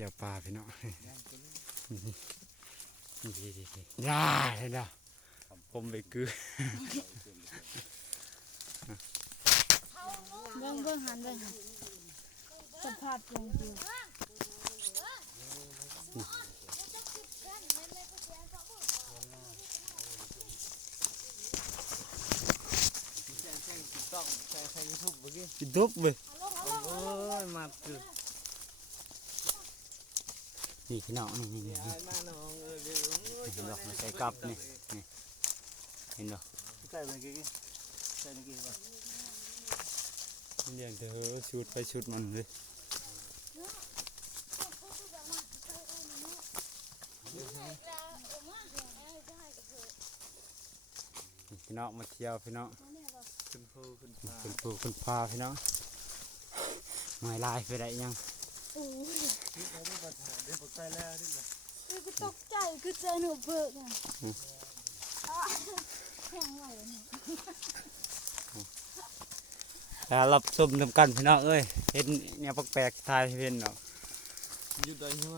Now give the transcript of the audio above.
จียวปลาพี่น้องนี่ดีดียาเห็นดาวผมไปกือเบิ่งเบิ่งหันเบิ่งหันสภาพจริงจริงต้องใส่ใส่ยูทูบเมื่อกี้กินทุบเว้ยโอ้ยมาคือ นี่พี่น้องนี่นี่นี่ยายมาน้องเออเดี๋ยวโอ้ยเห็นดอกมันใส่กลับนี่นี่เห็นดอกใส่เมื่อกี้ใส่เมื่อกี้ก่อนเลี้ยงเถอะชุดไปชุดมันเลยนี่พี่น้องมาเที่ยวพี่น้องขึ้นภูขึ้นฟ้าเป็นปูเป็นปลาพี่น้องหน่อยลายไปได้ยัง โอ้ยที่เขาไม่ปัญหาเดี๋ยวผมใส่แล้วที่แบบคือตกใจคือเจอหนูเบิกอะแข็งไหวเนี่ยแล้วรับชมนำกันพี่น้องเอ้ยเห็นเนี่ยแปลกๆทายเห็นเนาะหยุดได้ใช่ไหม